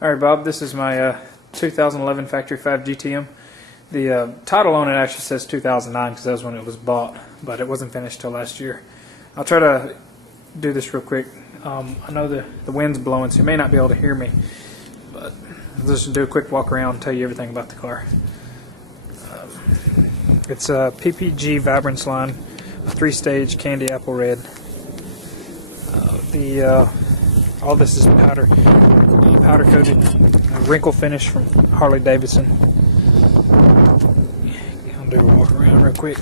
Alright, Bob, this is my 2011 Factory 5 GTM. The title on it actually says 2009 because that was when it was bought, but it wasn't finished till last year. I'll try to do this real quick. I know the wind's blowing, so you may not be able to hear me, but I'll just do a quick walk around and tell you everything about the car. It's a PPG Vibrance line, a 3-stage candy apple red. All this is powder coated, wrinkle finish from Harley Davidson. I'll do a walk around real quick.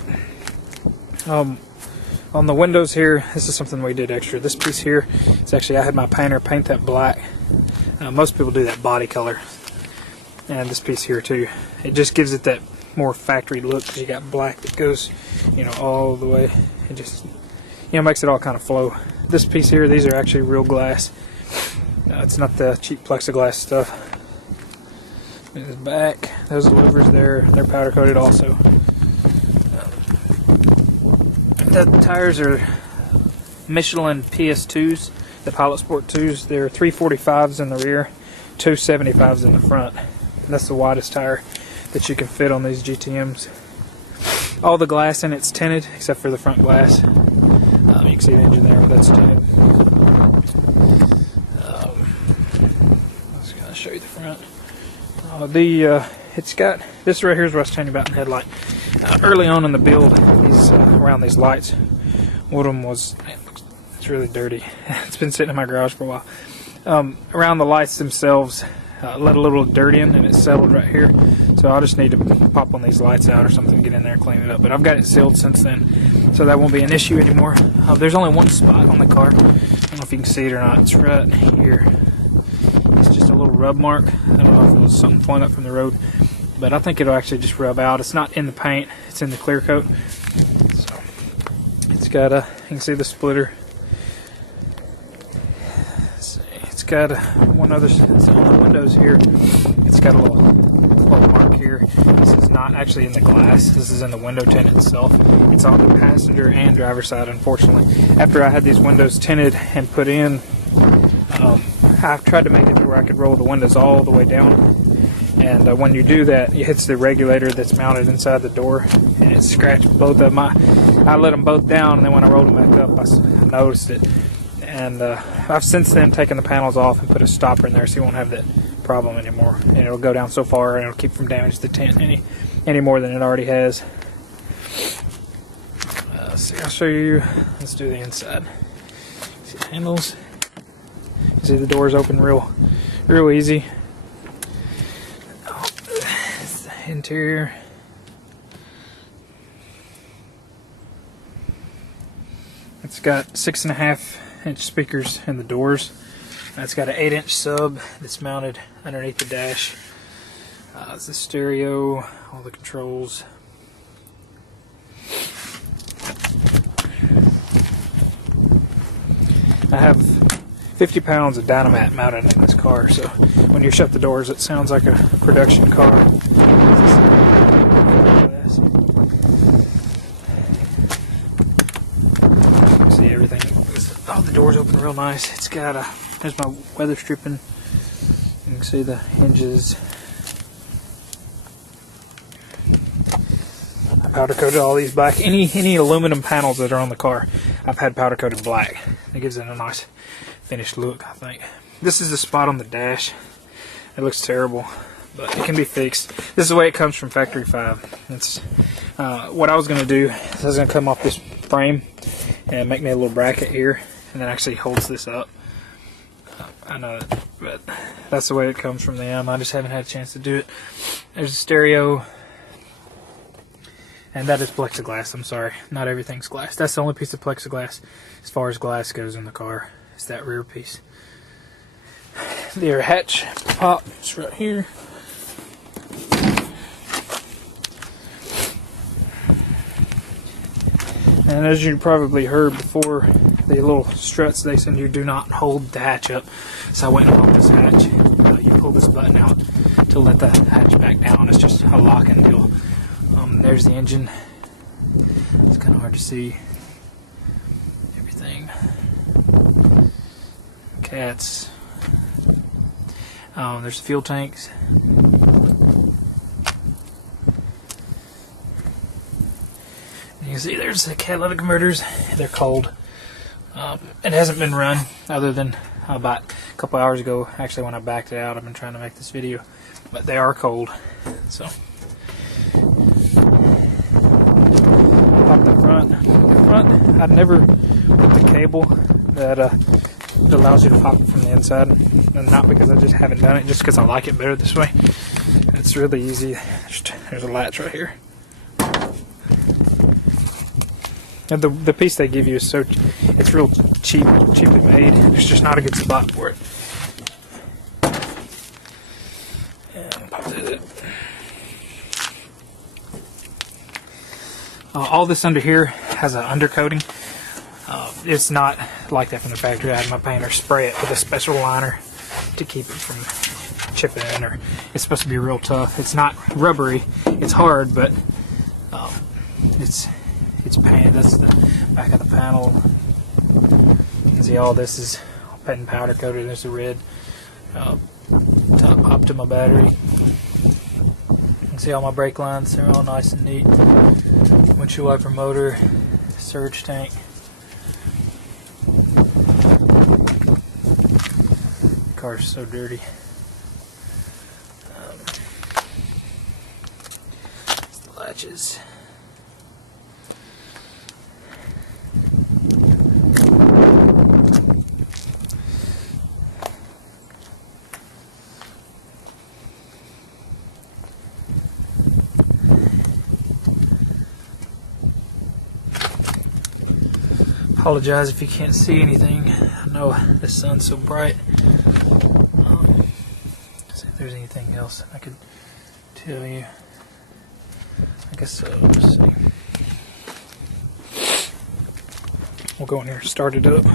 On the windows here, this is something we did extra. This piece here, it's actually, I had my painter paint that black. Most people do that body color, and this piece here too. It just gives it that more factory look because you got black that goes, all the way. It just, makes it all kind of flow. This piece here, these are actually real glass. It's not the cheap plexiglass stuff. It's back. Those louvers there, they're powder coated also. The tires are Michelin PS2s, the Pilot Sport 2s. They're 345s in the rear, 275s in the front. And that's the widest tire that you can fit on these GTMs. All the glass in it's tinted except for the front glass. You can see the engine there, but that's tinted. Let's kind of show you the front. It's got this right here is what I was telling you about in the headlight. Early on in the build, around these lights, one of them was, it's really dirty. It's been sitting in my garage for a while. Around the lights themselves, let a little dirt in, and it settled right here. So I'll just need to pop on these lights out or something, get in there and clean it up. But I've got it sealed since then, so that won't be an issue anymore. There's only one spot on the car. I don't know if you can see it or not. It's right here. It's just a little rub mark. I don't know if it was something flung up from the road, but I think it'll actually just rub out. It's not in the paint. It's in the clear coat. So it's got you can see the splitter. It's got one other, it's on the windows here. It's got a little mark here. This is not actually in the glass. This is in the window tint itself. It's on the passenger and driver side, unfortunately. After I had these windows tinted and put in, I've tried to make it to where I could roll the windows all the way down. And when you do that, it hits the regulator that's mounted inside the door, and it scratched both of them. I let them both down, and then when I rolled them back up, I noticed it. And I've since then taken the panels off and put a stopper in there so you won't have that problem anymore. And it'll go down so far, and it'll keep from damaging the tint any more than it already has. See, I'll show you. Let's do the inside. See the handles. See the doors open real easy. Interior. It's got 6.5-inch speakers in the doors. It's got an 8-inch sub that's mounted underneath the dash. It's the stereo, all the controls. I have 50 pounds of dynamite mounted in this car, so when you shut the doors, it sounds like a production car. See everything. Oh, the doors open real nice. It's got there's my weather stripping. You can see the hinges. I powder coated all these black. Any aluminum panels that are on the car, I've had powder coated black. It gives it a nice finished look, I think. This is the spot on the dash. It looks terrible, but it can be fixed. This is the way it comes from Factory 5. It's what I was going to do is I was going to come off this frame and make me a little bracket here, and then actually holds this up. I know it, but that's the way it comes from them. I just haven't had a chance to do it. There's a stereo, and that is plexiglass. I'm sorry, not everything's glass. That's the only piece of plexiglass as far as glass goes in the car. It's that rear piece. The air hatch pops right here. And as you probably heard before, the little struts they send you do not hold the hatch up. So I went and bought this hatch. You pull this button out to let the hatch back down. It's just a locking deal. There's the engine. It's kind of hard to see everything. Cats. There's fuel tanks. You can see there's the catalytic converters. They're cold. It hasn't been run other than about a couple hours ago. Actually, when I backed it out, I've been trying to make this video, but they are cold. So pop the front. I've never put the cable that allows you to pop it from the inside, and not because I just haven't done it, just because I like it better this way. It's really easy. There's a latch right here. And the piece they give you is it's real cheaply made. There's just not a good spot for it. And pop that in. All this under here has an undercoating. It's not like that from the factory. I had my painter spray it with a special liner to keep it from chipping, or it's supposed to be real tough. It's not rubbery. It's hard, but it's painted. That's the back of the panel. You can see all this is paint powder coated. There's the red top Optima battery. You can see all my brake lines. They're all nice and neat. Windshield wiper motor, surge tank. The car's so dirty. The latches. Apologize if you can't see anything. I know the sun's so bright. See if there's anything else I could tell you. I guess so. Let's see. We'll go in here and start it up.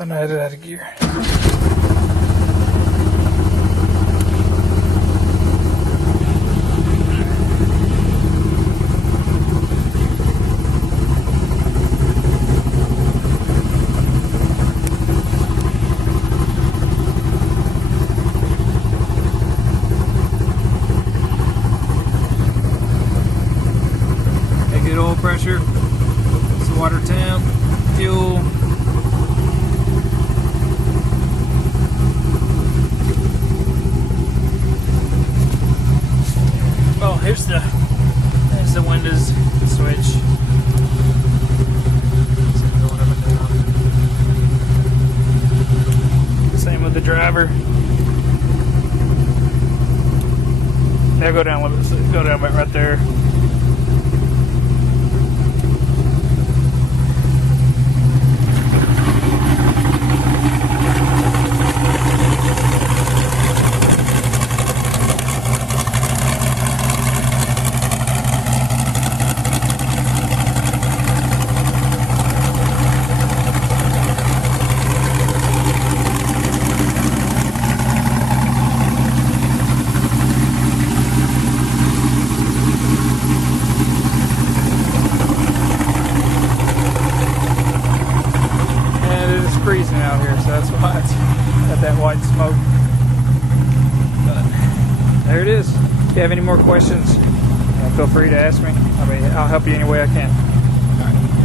I had it out of gear. Hey, good oil pressure. It's the water temp, fuel. There's the windows switch. Going up and down. Same with the driver. Now go down a little bit. Go down right there. Freezing out here, so that's why it's got that white smoke. But there it is. If you have any more questions, feel free to ask me. I'll help you any way I can. All right.